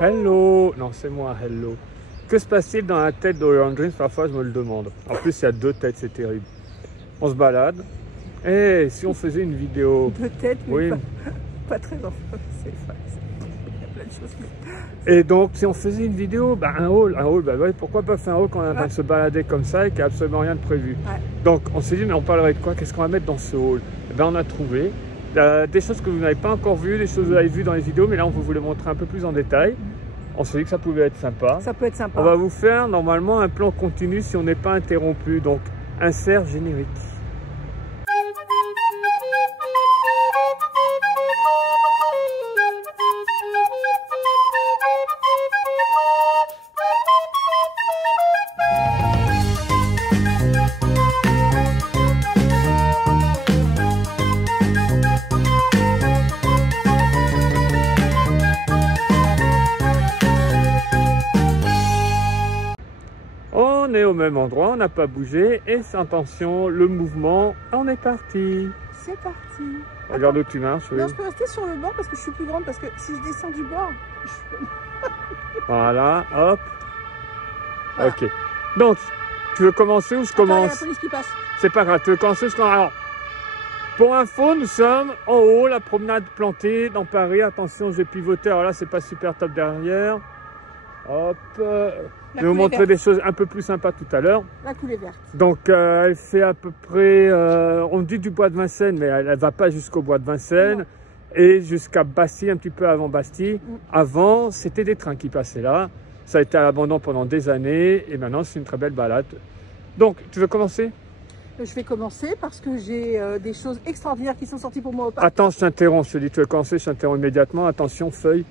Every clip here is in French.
Hello. Non, c'est moi, hello. Que se passe-t-il dans la tête d'Orion Dreams? Parfois, je me le demande. En plus, il y a deux têtes, c'est terrible. On se balade. Et si on faisait une vidéo? Peut-être, mais oui. pas très enfant. C'est vrai. Il y a plein de choses. Et donc, si on faisait une vidéo, bah, un haul, bah, oui, pourquoi pas faire un haul quand on est en train de se balader comme ça et qu'il n'y a absolument rien de prévu. Ouais. Donc, on s'est dit, mais on parlerait de quoi? Qu'est-ce qu'on va mettre dans ce haul? Et ben, on a trouvé des choses que vous n'avez pas encore vues, des choses que vous avez vues dans les vidéos, mais là, on va vous les montrer un peu plus en détail. On s'est dit que ça pouvait être sympa. Ça peut être sympa. On va vous faire normalement un plan continu si on n'est pas interrompu. Donc, insert générique. On est au même endroit, on n'a pas bougé et sans attention, le mouvement, on est parti. C'est parti. Regarde où tu marches. Oui. Non, je peux rester sur le bord parce que je suis plus grande, parce que si je descends du bord, je peux... Voilà, hop. Voilà. Ok. Donc, tu veux commencer ou je commence? Il y a la police qui passe. C'est pas grave, tu veux commencer ou je commence? Alors, pour info, nous sommes en haut, la promenade plantée dans Paris. Attention, j'ai pivoté, alors là, c'est pas super top derrière. Hop. Je vais vous montrer des choses un peu plus sympas tout à l'heure. La coulée verte. Donc, elle fait à peu près, on dit du bois de Vincennes, mais elle ne va pas jusqu'au bois de Vincennes. Non. Et jusqu'à Bastille, un petit peu avant Bastille. Avant, c'était des trains qui passaient là. Ça a été à l'abandon pendant des années. Et maintenant, c'est une très belle balade. Donc, tu veux commencer? Je vais commencer parce que j'ai des choses extraordinaires qui sont sorties pour moi au parc. Attends, je t'interromps. Je te dis, tu veux commencer? Je t'interromps immédiatement. Attention, feuille.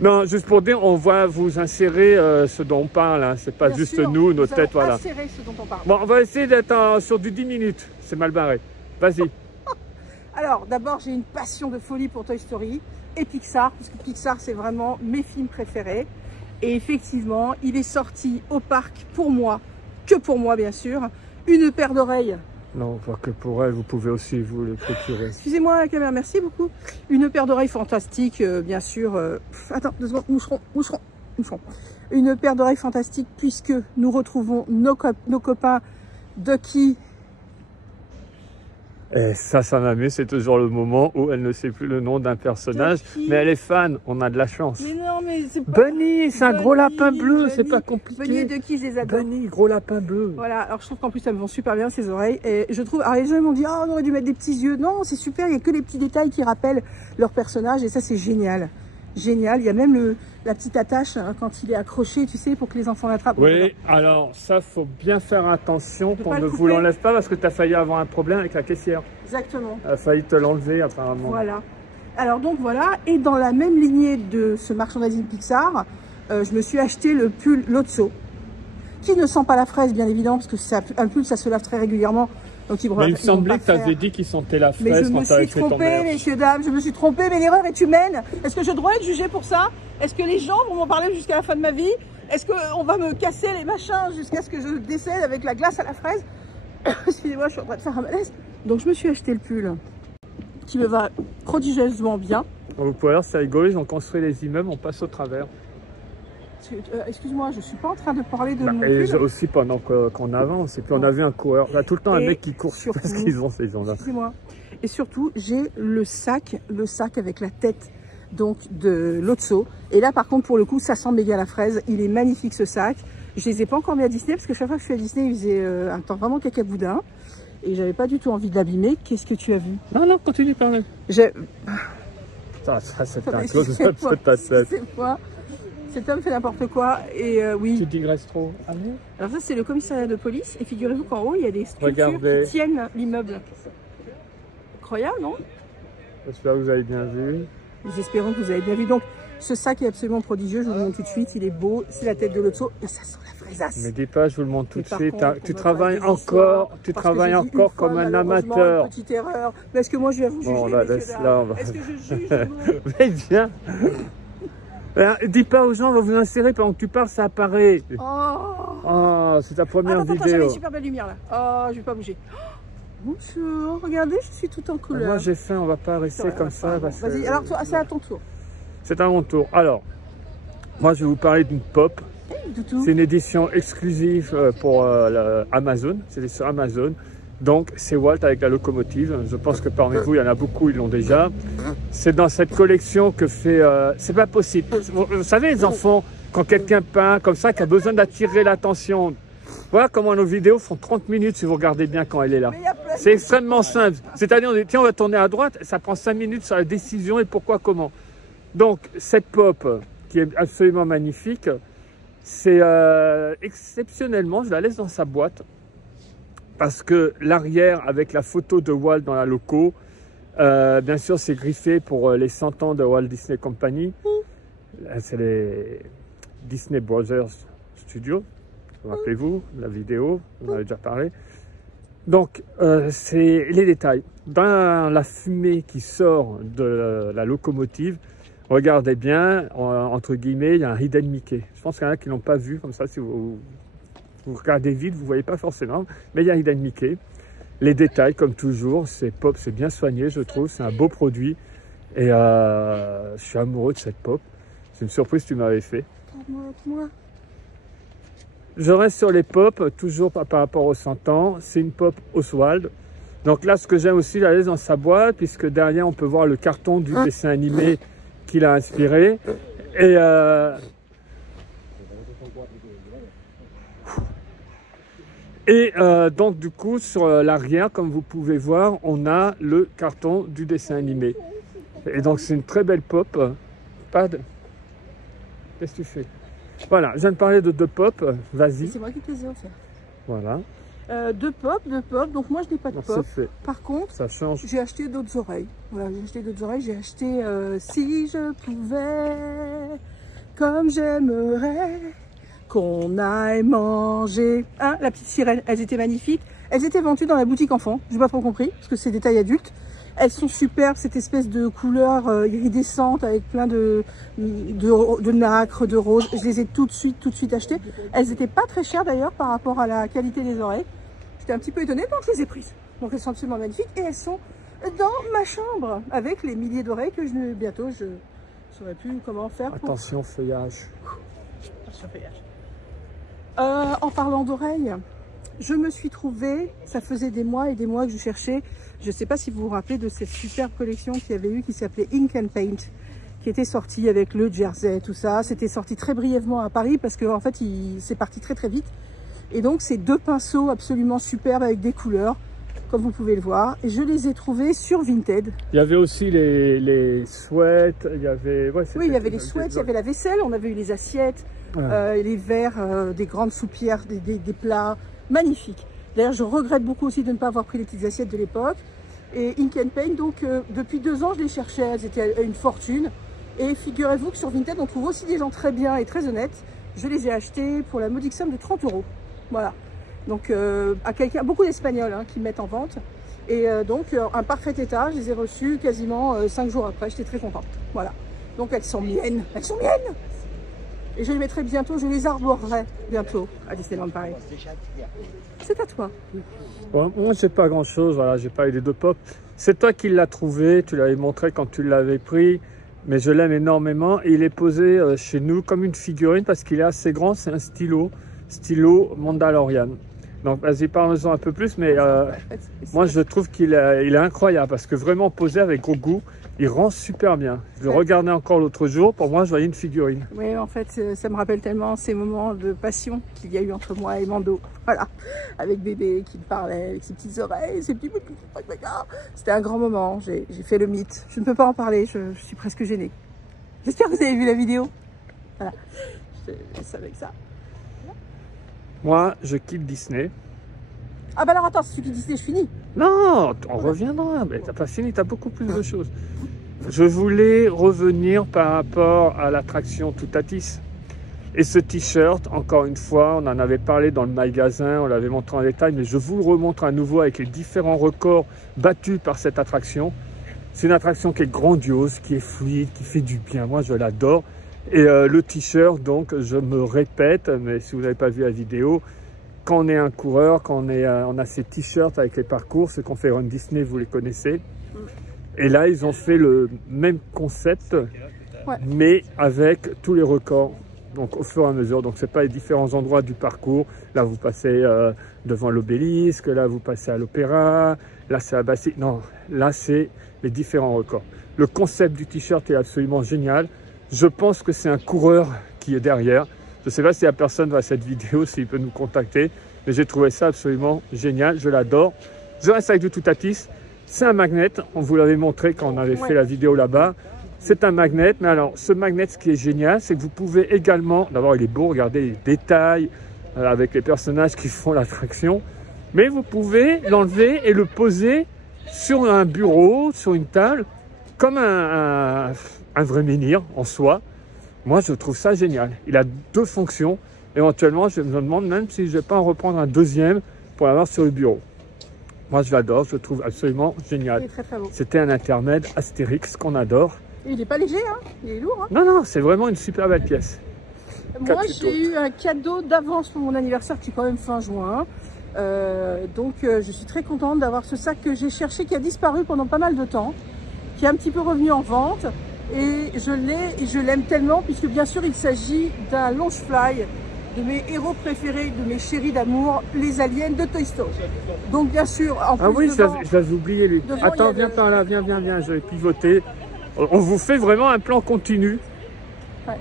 Non, juste pour dire, on va vous insérer ce dont on parle, hein. C'est pas bien juste sûr, nous, nos têtes, voilà. Ce dont on parle. Bon, on va essayer d'être sur du 10 minutes, c'est mal barré. Vas-y. Alors, d'abord, j'ai une passion de folie pour Toy Story et Pixar, parce que Pixar, c'est vraiment mes films préférés. Et effectivement, il est sorti au parc pour moi, que pour moi, bien sûr, une paire d'oreilles. Non, pas que pour elle, vous pouvez aussi vous le procurer. Excusez-moi la caméra, merci beaucoup. Une paire d'oreilles fantastique, bien sûr. Attends, 2 secondes, moucheron. Une paire d'oreilles fantastique puisque nous retrouvons nos copains Ducky. Et ça m'amuse, c'est toujours le moment où elle ne sait plus le nom d'un personnage, Ducky. Mais elle est fan, on a de la chance. Mais non, mais c'est pas... Bunny, c'est un gros lapin bleu, c'est pas compliqué. Bunny et Ducky, je les adore. Bunny, gros lapin bleu. Voilà, alors je trouve qu'en plus, ça me vend super bien ces oreilles. Et je trouve, alors les gens m'ont dit, oh, on aurait dû mettre des petits yeux. Non, c'est super, il n'y a que les petits détails qui rappellent leur personnage et ça, c'est génial. Génial, il y a même la petite attache hein, quand il est accroché, tu sais, pour que les enfants l'attrapent. Oui, alors ça, faut bien faire attention qu'on ne vous l'enlève pas parce que tu as failli avoir un problème avec la caissière. Exactement. Elle a failli te l'enlever apparemment. Voilà. Alors donc voilà, et dans la même lignée de ce merchandising Pixar, je me suis acheté le pull Lotso, qui ne sent pas la fraise bien évidemment, parce que un pull ça se lave très régulièrement. Donc, mais il me semblait que tu avais dit qu'il sentait la fraise. Mais je me suis trompée, messieurs, dames, je me suis trompée, mais l'erreur est humaine. Est-ce que je dois être jugée pour ça? Est-ce que les gens vont m'en parler jusqu'à la fin de ma vie? Est-ce qu'on va me casser les machins jusqu'à ce que je décède avec la glace à la fraise? Excusez-moi, je suis en train de faire un malaise. Donc je me suis acheté le pull qui me va prodigieusement bien. Vous pouvez voir, c'est rigolo, ils ont construit les immeubles, on passe au travers. Excuse-moi, je ne suis pas en train de parler de mon pull. Et aussi pendant qu'on avance, et puis on a vu un coureur, là tout le temps un mec qui court, surtout, parce qu'ils ont ces gens-là. Excusez-moi. Et surtout, j'ai le sac avec la tête donc de Lotso. Et là par contre, pour le coup, ça sent méga la fraise, il est magnifique ce sac. Je les ai pas encore mis à Disney, parce que chaque fois que je suis à Disney, il faisait un temps vraiment cacaboudin. Et j'avais pas du tout envie de l'abîmer. Qu'est-ce que tu as vu? Non, continue de parler. Ça c'était un close-up de ta tête. C'est quoi? Cet homme fait n'importe quoi et oui. Tu digresses trop. Allez. Alors ça c'est le commissariat de police et figurez-vous qu'en haut il y a des structures qui tiennent l'immeuble. Incroyable, non? J'espère que vous avez bien vu. Nous espérons que vous avez bien vu. Donc ce sac est absolument prodigieux, je vous le montre tout de suite, il est beau, c'est la tête de Lotso et ça sent la fraisasse. Mais dis pas, je vous le montre tout de suite. Tu travailles encore, comme un amateur. Une petite erreur. Mais est-ce que moi je vais vous juger? Bon, là, laisse là, est-ce que je juge? Mais viens. Dis pas aux gens, on va vous insérer pendant que tu parles, ça apparaît. Oh, c'est ta première vidéo. Attends, j'ai une super belle lumière là. Oh, je vais pas bouger. Bonjour, regardez, je suis tout en couleur. Moi j'ai faim, on va pas rester comme ça. Vas-y, alors toi, c'est à ton tour. C'est à mon tour. Alors, moi, je vais vous parler d'une pop. C'est une édition exclusive pour Amazon. C'est sur Amazon. Donc, c'est Walt avec la locomotive. Je pense que parmi vous, il y en a beaucoup, ils l'ont déjà. C'est dans cette collection que fait... c'est pas possible. Vous savez, les enfants, quand quelqu'un peint comme ça, qui a besoin d'attirer l'attention. Voilà comment nos vidéos font 30 minutes si vous regardez bien quand elle est là. C'est extrêmement simple. C'est-à-dire, on dit, tiens, on va tourner à droite. Ça prend 5 minutes sur la décision et pourquoi, comment. Donc, cette pop qui est absolument magnifique, c'est exceptionnellement, je la laisse dans sa boîte. Parce que l'arrière, avec la photo de Walt dans la loco, bien sûr, c'est griffé pour les 100 ans de Walt Disney Company. C'est les Disney Brothers Studios. Rappelez-vous, la vidéo, on en avait déjà parlé. Donc, c'est les détails. Dans la fumée qui sort de la locomotive, regardez bien, entre guillemets, il y a un Hidden Mickey. Je pense qu'il y en a qui ne l'ont pas vu, comme ça, si vous regardez vite, vous ne voyez pas forcément, mais il y a Hidden Mickey. Les détails, comme toujours, c'est pop, c'est bien soigné, je trouve, c'est un beau produit. Et je suis amoureux de cette pop. C'est une surprise que tu m'avais fait. Moi. Je reste sur les pop, toujours par rapport aux 100 ans. C'est une pop Oswald. Donc là, ce que j'aime aussi, la laisse dans sa boîte, puisque derrière, on peut voir le carton du dessin animé qu'il a inspiré. Et donc du coup sur l'arrière, comme vous pouvez voir, on a le carton du dessin animé. Et donc c'est une très belle pop. Qu'est-ce que tu fais? Voilà, je viens de parler de deux pop, vas-y. C'est moi qui te les ai offerts. Voilà. Deux pop, donc moi je n'ai pas de pop. Par contre, ça change. J'ai acheté d'autres oreilles. Voilà, j'ai acheté d'autres oreilles. J'ai acheté Si je pouvais, comme j'aimerais qu'on aille manger. Hein, la petite sirène, elles étaient magnifiques. Elles étaient vendues dans la boutique enfant. Je n'ai pas trop compris, parce que c'est des tailles adultes. Elles sont superbes, cette espèce de couleur iridescente avec plein de nacre, de rose. Je les ai tout de suite achetées. Elles n'étaient pas très chères d'ailleurs par rapport à la qualité des oreilles. J'étais un petit peu étonnée, donc je les ai prises. Donc elles sont absolument magnifiques et elles sont dans ma chambre avec les milliers d'oreilles que bientôt je saurais plus comment faire. Attention feuillage. Attention feuillage. En parlant d'oreilles, je me suis trouvée, ça faisait des mois et des mois que je cherchais, je ne sais pas si vous vous rappelez de cette superbe collection qu'il y avait eu qui s'appelait Ink and Paint, qui était sortie avec le jersey, tout ça. C'était sorti très brièvement à Paris parce qu'en fait, c'est parti très très vite. Et donc, c'est deux pinceaux absolument superbes avec des couleurs, comme vous pouvez le voir. Et je les ai trouvés sur Vinted. Il y avait aussi les sweats, il y avait... Ouais, oui, il y avait les sweats, il y avait la vaisselle, on avait eu les assiettes, les verres, des grandes soupières, des plats magnifiques. D'ailleurs, je regrette beaucoup aussi de ne pas avoir pris les petites assiettes de l'époque. Et Ink and Paint, donc depuis 2 ans, je les cherchais, elles étaient à une fortune. Et figurez-vous que sur Vinted, on trouve aussi des gens très bien et très honnêtes. Je les ai achetés pour la modique somme de 30 €. Voilà. Donc, à beaucoup d'Espagnols qui mettent en vente. Et donc, un parfait état, je les ai reçus quasiment 5 jours après. J'étais très contente. Voilà. Donc, elles sont miennes. Elles sont miennes! Et je les mettrai bientôt, je les arborerai bientôt à Disneyland Paris. C'est à toi. Bon, moi, j'ai pas grand-chose. Voilà, j'ai pas eu des deux pop. C'est toi qui l'as trouvé. Tu l'avais montré quand tu l'avais pris. Mais je l'aime énormément. Et il est posé chez nous comme une figurine parce qu'il est assez grand. C'est un stylo Mandalorian. Donc, vas-y, parle-en un peu plus. Mais moi, je trouve qu'il est incroyable parce que vraiment posé avec gros goût. Il rend super bien. Je le regardais encore l'autre jour. Pour moi, je voyais une figurine. Oui, en fait, ça me rappelle tellement ces moments de passion qu'il y a eu entre moi et Mando. Voilà. Avec bébé qui me parlait, avec ses petites oreilles, ses petits... C'était un grand moment. J'ai fait le mythe. Je ne peux pas en parler. Je suis presque gênée. J'espère que vous avez vu la vidéo. Voilà. Je savais que ça. Voilà. Moi, je quitte Disney. Ah bah alors attends, si tu quittes Disney, je finis. Non, on reviendra, mais t'as pas fini, t'as beaucoup plus de choses. Je voulais revenir par rapport à l'attraction Toutatis. Et ce t-shirt, encore une fois, on en avait parlé dans le magasin, on l'avait montré en détail, mais je vous le remontre à nouveau avec les différents records battus par cette attraction. C'est une attraction qui est grandiose, qui est fluide, qui fait du bien. Moi, je l'adore. Et le t-shirt, donc, je me répète, mais si vous n'avez pas vu la vidéo, quand on est un coureur, quand on a ces t-shirts avec les parcours, ceux qu'on fait Run Disney, vous les connaissez. Et là, ils ont fait le même concept, mais avec tous les records. Donc au fur et à mesure, donc c'est pas les différents endroits du parcours. Là vous passez devant l'obélisque, là vous passez à l'opéra, là c'est à Bastille. Non, là c'est les différents records. Le concept du t-shirt est absolument génial. Je pense que c'est un coureur qui est derrière. Je ne sais pas si la personne voit cette vidéo, s'il peut nous contacter, mais j'ai trouvé ça absolument génial. Je l'adore. Je reste avec du Toutatis. C'est un magnet. On vous l'avait montré quand on avait fait la vidéo là-bas. C'est un magnet, mais alors ce magnet, ce qui est génial, c'est que vous pouvez également, d'abord il est beau, regardez les détails avec les personnages qui font l'attraction, mais vous pouvez l'enlever et le poser sur un bureau, sur une table, comme un vrai menhir en soi. Moi je trouve ça génial. Il a deux fonctions, éventuellement je me demande même si je ne vais pas en reprendre un deuxième pour l'avoir sur le bureau. Moi je l'adore, je le trouve absolument génial. C'était un intermède Astérix qu'on adore. Il n'est pas léger, hein, il est lourd. Hein. Non, non, c'est vraiment une super belle pièce. Moi, j'ai eu un cadeau d'avance pour mon anniversaire qui est quand même fin juin. Donc, je suis très contente d'avoir ce sac que j'ai cherché, qui a disparu pendant pas mal de temps, qui est un petit peu revenu en vente. Et je l'ai et je l'aime tellement, puisque bien sûr, il s'agit d'un Longefly, de mes héros préférés, de mes chéris d'amour, les aliens de Toy Story. Donc, bien sûr, en plus, ah oui, devant, je l'avais oublié, lui. Attends, viens par là, viens, je vais pivoter. On vous fait vraiment un plan continu. Ouais.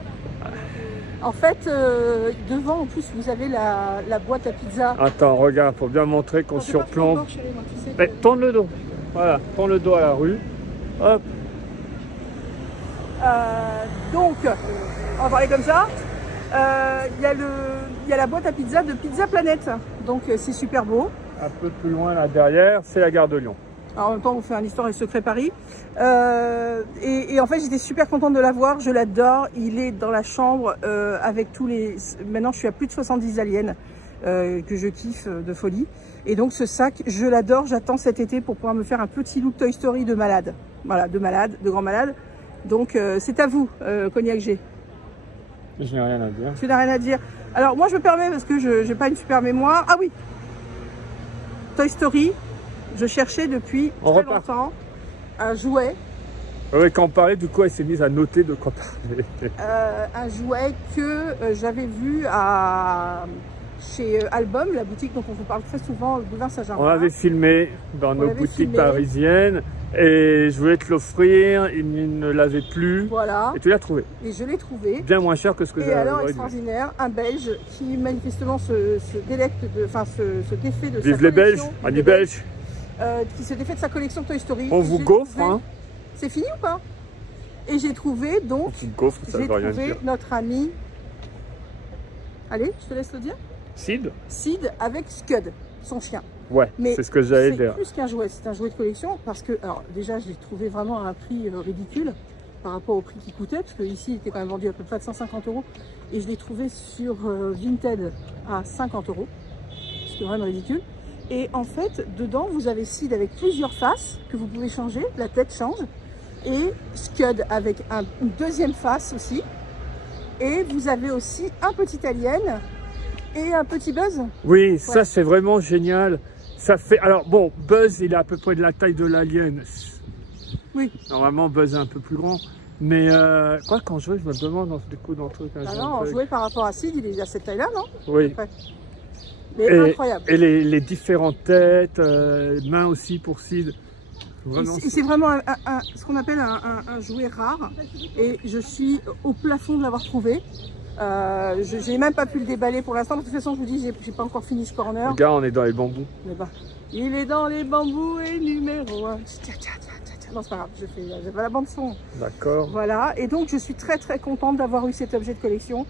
En fait, devant, en plus, vous avez la boîte à pizza. Attends, regarde, pour bien montrer qu'on surplombe. Tourne le dos. Voilà, tourne le dos à la rue. Hop. Donc, on va parler comme ça. Il y a la boîte à pizza de Pizza Planet. Donc, c'est super beau. Un peu plus loin, là, derrière, c'est la gare de Lyon. Alors, en même temps, on fait un Histoire et Secret Paris. Et en fait, j'étais super contente de l'avoir. Je l'adore. Il est dans la chambre avec tous les... Maintenant, je suis à plus de 70 aliens que je kiffe de folie. Et donc, ce sac, je l'adore. J'attends cet été pour pouvoir me faire un petit look Toy Story de malade. Voilà, de malade, de grand malade. Donc, c'est à vous, Cognac G. Je n'ai rien à dire. Tu n'as rien à dire. Alors, moi, je me permets parce que je n'ai pas une super mémoire. Ah oui, Toy Story. Je cherchais depuis très longtemps un jouet. Oui, quand on parlait, du coup, elle s'est mise à noter de quoi parler. Un jouet que j'avais vu chez Album, la boutique dont on vous parle très souvent, le boulevard Saint-Germain. On l'avait filmé dans nos boutiques parisiennes et je voulais te l'offrir, il ne l'avait plus. Voilà. Et tu l'as trouvé. Et je l'ai trouvé. Bien moins cher que ce que j'avais. Et alors, extraordinaire, un Belge qui manifestement se délecte de, enfin, se défait de Vive sa les collection. Belges, Annie Belge. Qui se défait de sa collection Toy Story. On vous gaufre, hein. C'est fini ou pas? Et j'ai trouvé donc, notre ami, allez, je te laisse le dire. Sid avec Scud, son chien. Ouais, c'est ce que j'allais dire. C'est plus qu'un jouet, c'est un jouet de collection parce que, alors déjà, je l'ai trouvé vraiment à un prix ridicule par rapport au prix qu'il coûtait, parce qu'ici, il était quand même vendu à peu près de 150 €. Et je l'ai trouvé sur Vinted à 50 €, ce qui est vraiment ridicule. Et en fait, dedans, vous avez Sid avec plusieurs faces que vous pouvez changer, la tête change. Et Scud avec une deuxième face aussi. Et vous avez aussi un petit alien et un petit Buzz. Oui, ça c'est vraiment génial. Ça fait... Alors bon, Buzz, il est à peu près de la taille de l'alien. Oui. Normalement, Buzz est un peu plus grand. Mais quoi, quand je me demande dans le truc. Ah non, en jouer par rapport à Sid, il est à cette taille-là, non? Oui. Mais incroyable. Et les différentes têtes, mains aussi pour Sid. C'est vraiment ce qu'on appelle un jouet rare. Et je suis au plafond de l'avoir trouvé. Je n'ai même pas pu le déballer pour l'instant. De toute façon, je vous dis, j'ai pas encore fini ce corner. Regarde, on est dans les bambous. Il est dans les bambous et numéro 1. Non, c'est pas grave, j'ai pas la bande son. D'accord. Voilà, et donc je suis très très contente d'avoir eu cet objet de collection.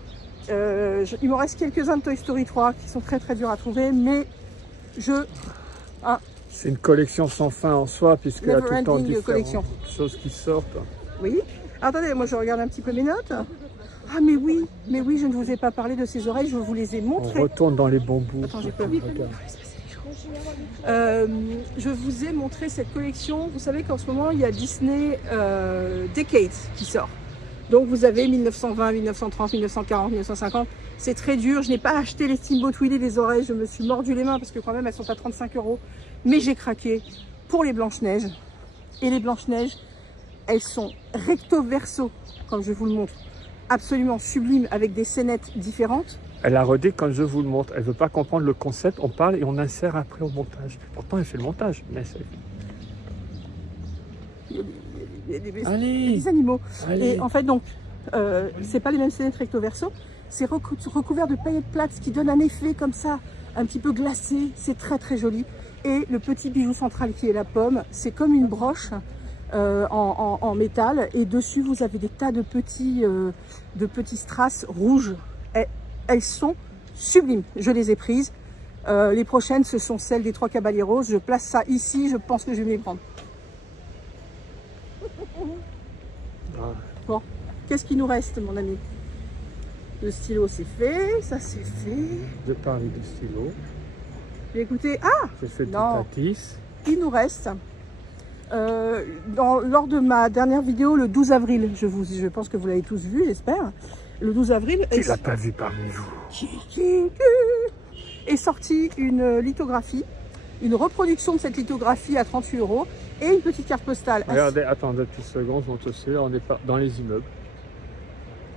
Il me reste quelques-uns de Toy Story 3 qui sont très très durs à trouver, mais c'est une collection sans fin en soi, puisqu'il y a tout le temps différentes choses qui sortent. Oui. Attendez, moi je regarde un petit peu mes notes. Ah mais oui, je ne vous ai pas parlé de ces oreilles, je vous les ai montrées. On retourne dans les bambous. Attends, j'ai peur. Je vous ai montré cette collection. Vous savez qu'en ce moment, il y a Disney Decades qui sort. Donc vous avez 1920, 1930, 1940, 1950. C'est très dur. Je n'ai pas acheté les Steamboat Willie des oreilles. Je me suis mordu les mains parce que quand même, elles sont à 35 €. Mais j'ai craqué pour les Blanche-Neige. Et les Blanche-Neige, elles sont recto verso, comme je vous le montre, absolument sublimes, avec des scénettes différentes. Elle a redit quand je vous le montre. Elle ne veut pas comprendre le concept, on parle et on insère après au montage. Pourtant, elle fait le montage, mais c'est... Il y a des animaux. Allez. Et en fait, donc, c'est pas les mêmes scénettes recto verso, c'est recouvert de paillettes plates, ce qui donne un effet comme ça, un petit peu glacé. C'est très très joli. Et le petit bijou central qui est la pomme, c'est comme une broche en métal. Et dessus, vous avez des tas de petits strass rouges. Elles sont sublimes. Je les ai prises. Les prochaines, ce sont celles des 3 Caballeros. Je place ça ici. Je pense que je vais m'y prendre. Bon, qu'est-ce qu'il nous reste, mon ami? Le stylo, c'est fait. Ça, c'est fait. Je parlais du stylo. Écoutez, ah J'ai fait non, tout à 10. il nous reste, lors de ma dernière vidéo, le 12 avril, je pense que vous l'avez tous vu, j'espère. Le 12 avril... Qui l'a pas vu parmi vous? Est sortie une lithographie, une reproduction de cette lithographie à 38 € et une petite carte postale. Regardez, attends 2 petites secondes, on te sait, on est pas dans les immeubles.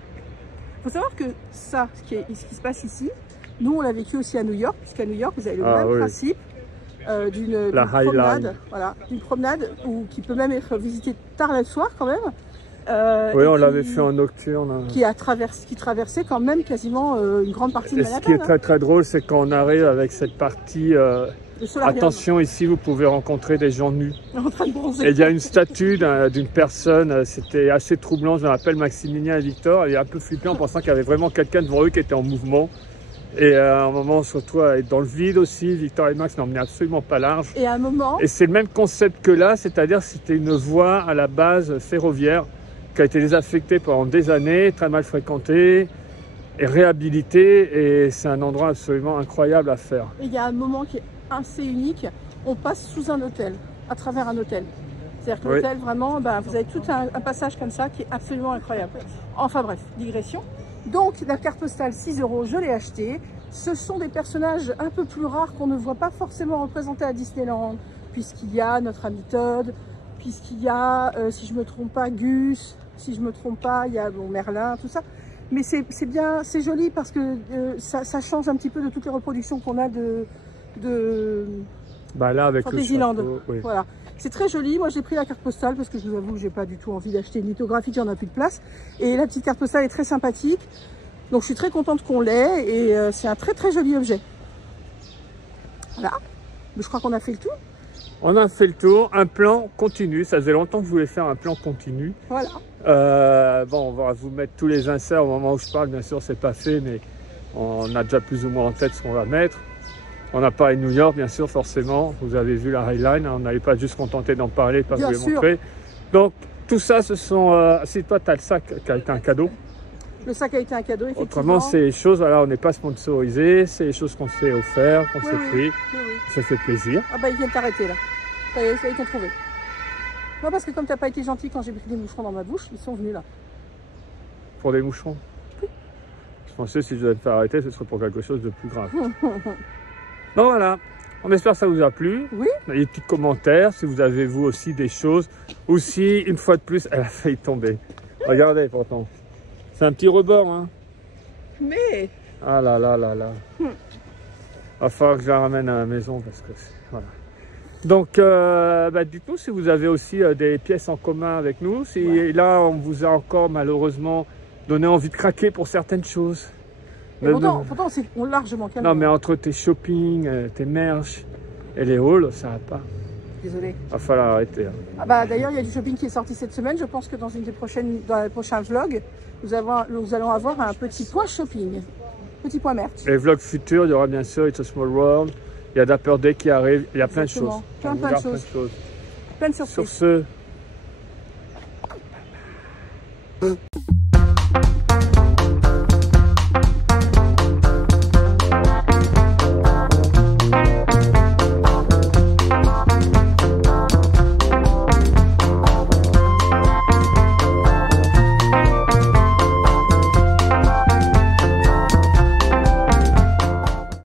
Il faut savoir que ça, ce qui se passe ici, nous on l'a vécu aussi à New York, puisqu'à New York vous avez le même principe d'une promenade, voilà, d'une promenade qui peut même être visitée tard le soir quand même. Oui, on l'avait fait en nocturne. Qui traversait quand même quasiment une grande partie de Manhattan. Ce qui est très très drôle, c'est qu'on arrive avec cette partie. Attention, ici vous pouvez rencontrer des gens nus. En train de bronzer. Et il y a une statue d'une personne, c'était assez troublant, je me rappelle Maximilien et Victor, il est un peu flippé en pensant qu'il y avait vraiment quelqu'un devant eux qui était en mouvement. Et à un moment, on se retrouve à être dans le vide aussi. Victor et Max n'emmenaient absolument pas large. Et à un moment... Et c'est le même concept que là, c'est-à-dire c'était une voie à la base ferroviaire qui a été désaffectée pendant des années, très mal fréquentée et réhabilitée. Et c'est un endroit absolument incroyable à faire. Et il y a un moment qui est assez unique. On passe sous un hôtel, à travers un hôtel. C'est-à-dire que l'hôtel, vraiment, vous avez tout un passage comme ça qui est absolument incroyable. Enfin bref, digression. Donc la carte postale 6 €, je l'ai achetée. Ce sont des personnages un peu plus rares qu'on ne voit pas forcément représentés à Disneyland, puisqu'il y a notre ami Todd, puisqu'il y a, si je ne me trompe pas, Gus, si je ne me trompe pas, il y a Merlin, tout ça. Mais c'est bien, c'est joli parce que ça change un petit peu de toutes les reproductions qu'on a de là, avec Fantasyland. Oui. Voilà. C'est très joli. Moi, j'ai pris la carte postale parce que je vous avoue que j'ai pas du tout envie d'acheter une lithographie, j'en ai plus de place. Et la petite carte postale est très sympathique. Donc, je suis très contente qu'on l'ait et c'est un très très joli objet. Voilà. Mais je crois qu'on a fait le tour. On a fait le tour. Un plan continu. Ça faisait longtemps que je voulais faire un plan continu. Voilà. Bon, on va vous mettre tous les inserts au moment où je parle. Bien sûr, c'est pas fait, mais on a déjà plus ou moins en tête ce qu'on va mettre. On n'a pas à New York, bien sûr, forcément. Vous avez vu la Highline, on n'allait pas juste contenter d'en parler, pas vous les montrer. Donc, tout ça, ce sont... si toi, tu as le sac qui a été un cadeau. Le sac a été un cadeau, effectivement. Autrement, c'est les choses, voilà, on n'est pas sponsorisé, c'est les choses qu'on s'est offert, qu'on s'est pris. Ça fait plaisir. Ah bah, ils viennent t'arrêter, là. Ça y est, ils t'ont trouvé. Non, parce que comme tu n'as pas été gentil quand j'ai pris des moucherons dans ma bouche, ils sont venus là. Pour des moucherons? Oui. Je pensais que si je devais te faire arrêter, ce serait pour quelque chose de plus grave. Donc voilà, on espère que ça vous a plu. Oui. Des petits commentaires, si vous avez vous aussi des choses. Ou si, une fois de plus, elle a failli tomber. Regardez pourtant. C'est un petit rebord, hein. Mais... Ah là là là là. Il va falloir que je la ramène à la maison parce que... Voilà. Donc, dites-nous si vous avez aussi des pièces en commun avec nous. Si là, on vous a encore malheureusement donné envie de craquer pour certaines choses. Mais pourtant c'est largement calme. Non, mais entre tes shopping, tes merch et les hauls, ça va pas. Désolé. Il va falloir arrêter. Hein. Ah bah, d'ailleurs, il y a du shopping qui est sorti cette semaine. Je pense que dans les prochains vlogs, nous allons avoir un petit point shopping. Petit point merch. Les vlogs futurs, il y aura bien sûr It's a Small World. Il y a Dapper Day qui arrive. Il y a plein de choses. Plein de choses. Plein de surprises. Sur ce...